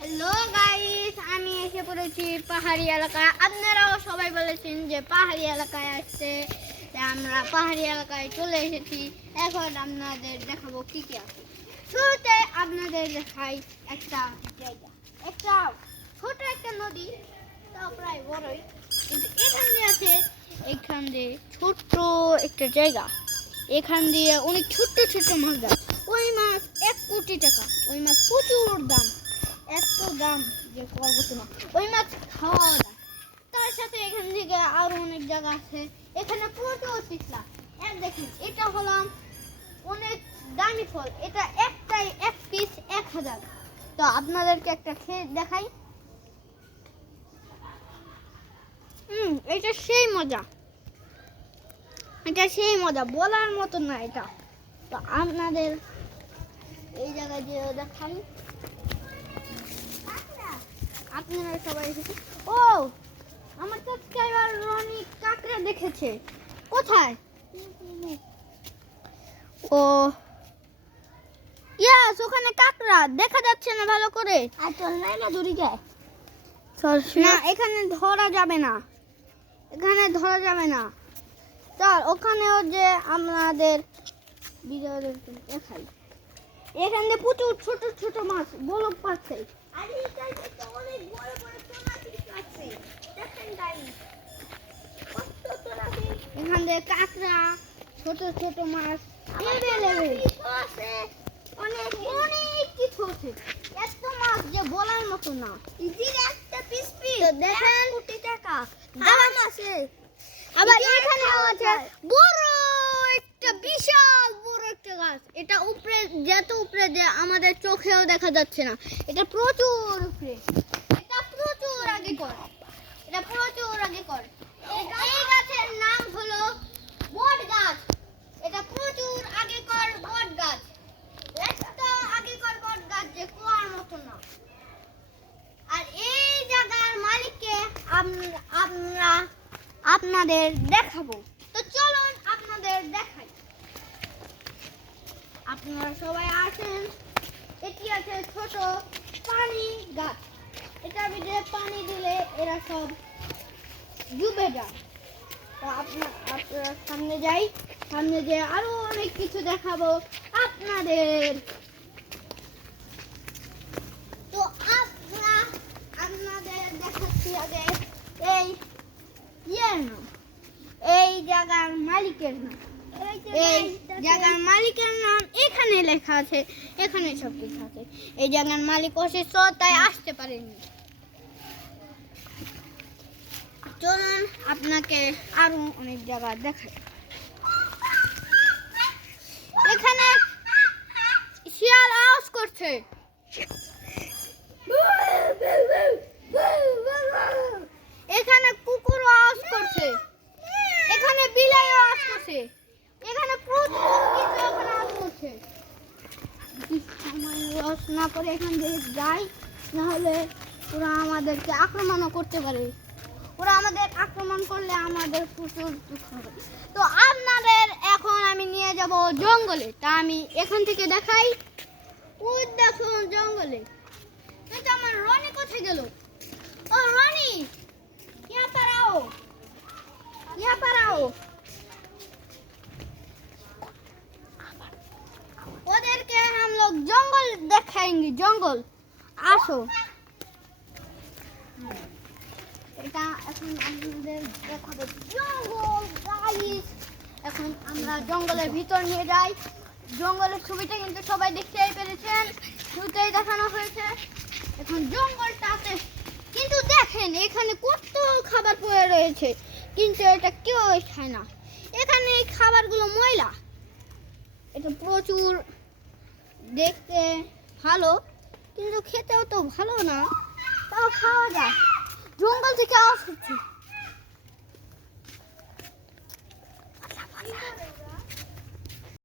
Hello guys, আমি এসে পড়েছি পাহাড়ি এলাকায়। আপনারাও সবাই বলেছেন যে পাহাড়ি এলাকায় আসতে, আমরা পাহাড়ি এলাকায় চলে এসেছি। এখন আপনাদের দেখাবো কি কি আছে। শুরুতে আপনাদের দেখাই একটা জায়গা, একটা ছোট একটা নদী, তাও প্রায় বড়ই, কিন্তু এখান দিয়ে আছে, এখান দিয়ে ছোট্ট একটা জায়গা। এখান দিয়ে অনেক ছোট্ট ছোট্ট মাছ যায়। ওই মাছ 1 কোটি টাকা, ওই মাছ প্রচুর দাম, এত দাম যে করবো না। ওই মাছ খাওয়া যায়। তার সাথে এখান থেকে আরো অনেক জায়গা আছে, এখানে প্রচুর পিছলা। দেখেন, এটা হলাম অনেক দামি ফল, এটা একটাই 1 পিস 1000। তো আপনাদেরকে একটা খেয়ে দেখাই। এটা সেই মজা, এটা সেই মজা, বলার মতো না এটা। তো আপনাদের এই জায়গায় যে দেখাই, আপনারা সবাই ও আমার সাবস্ক্রাইবার রনি কাকড়া দেখেছে। কোথায়? ও ইয়াস, ওখানে কাকড়া দেখা যাচ্ছে না ভালো করে। আর চল না দূরে যায়, না এখানে ধরা যাবে না, এখানে ধরা যাবে না। চল ওখানেও যে আমাদের ভিডিও দেখাই। এখানে প্রচুর ছোট ছোট মাছ বলক পাচ্ছে। এখান থেকে কাঁকড়া, ছোট ছোট মাছ অনেক অনেক কিছু আছে। এত মাছ যে বলার মতো না। একটা পিস দেখেন 1 কোটি টাকা দাম আছে। আবার এখানে আছে বড় একটা বিশাল বড় একটা গাছ। এটা উপরে, যত উপরে যে আমাদের চোখেও দেখা যাচ্ছে না। এটা প্রচুর উপরে, এটা প্রচুর আগে কর, এটা প্রচুর আগে কর। এই গাছের নাম হলো বট গাছ। এটা প্রচুর আগে কর বট গাছ, এত আগে কর বট গাছ যে কোয়ার মতো না। আর এই জায়গার মালিককে আমরা আপনাদের দেখাবো। তো চলুন আপনাদের দেখাই। আপনারা সবাই আসেন। এটি আছে ছোট পানি গাছ, এটার ভিতরে পানি দিলে এরা সব ডুবে যায়। তো আপনারা সামনে যাই, সামনে যে আরো অনেক কিছু দেখাবো আপনাদের। তো আপনাদের দেখাচ্ছি আগে এই জায়গার মালিকের নাম। এই জায়গার মালিকের নাম এখানে লেখা আছে, এখানে সব কিছু আছে। এই জায়গার মালিক অসুস্থ, তাই আসতে পারেনি। চলুন আপনাকে আরো অনেক জায়গা দেখাই। এখানে শিয়াল আওয়াজ করছে, এখানে কুকুর আওয়াজ করছে, এখানে বিলাই আওয়াজ করছে, এখানে প্রচুর কিছু এখানে আওয়াজ করছে। সময় লস না করে এখান থেকে যাই, না হলে ওরা আমাদেরকে আক্রমণও করতে পারে। ওরা আমাদের আক্রমণ করলে আমাদের প্রচুর দুঃখ হবে। তো আপনাদের এখন আমি নিয়ে যাব জঙ্গলে। তা আমি এখান থেকে দেখাই। ওই দেখুন জঙ্গলে, কিন্তু আমার রনি কোথায় গেল? ও রনি, यहाँ पर आओ, यहाँ पर आओ। ওদেরকে हम लोग जंगल देखाएंगे, जंगल আসো। এটা এখন আমাদের দেখাবো জঙ্গল গাইস। এখন আমরা জঙ্গলের ভিতর নিয়ে যাই। জঙ্গলের ছবিটা কিন্তু সবাই দেখতেই পেরেছেন, শুরুতেই দেখানো হয়েছে। এখন জঙ্গলটাতে কিন্তু দেখেন এখানে কত খাবার পড়ে রয়েছে, কিন্তু এটা কেউ খায় না। এখানে এই খাবারগুলো ময়লা। এটা প্রচুর দেখতে ভালো, কিন্তু খেতেও তো ভালো না, তাও খাওয়া যায়। জঙ্গল থেকে আওয়াজ হচ্ছে।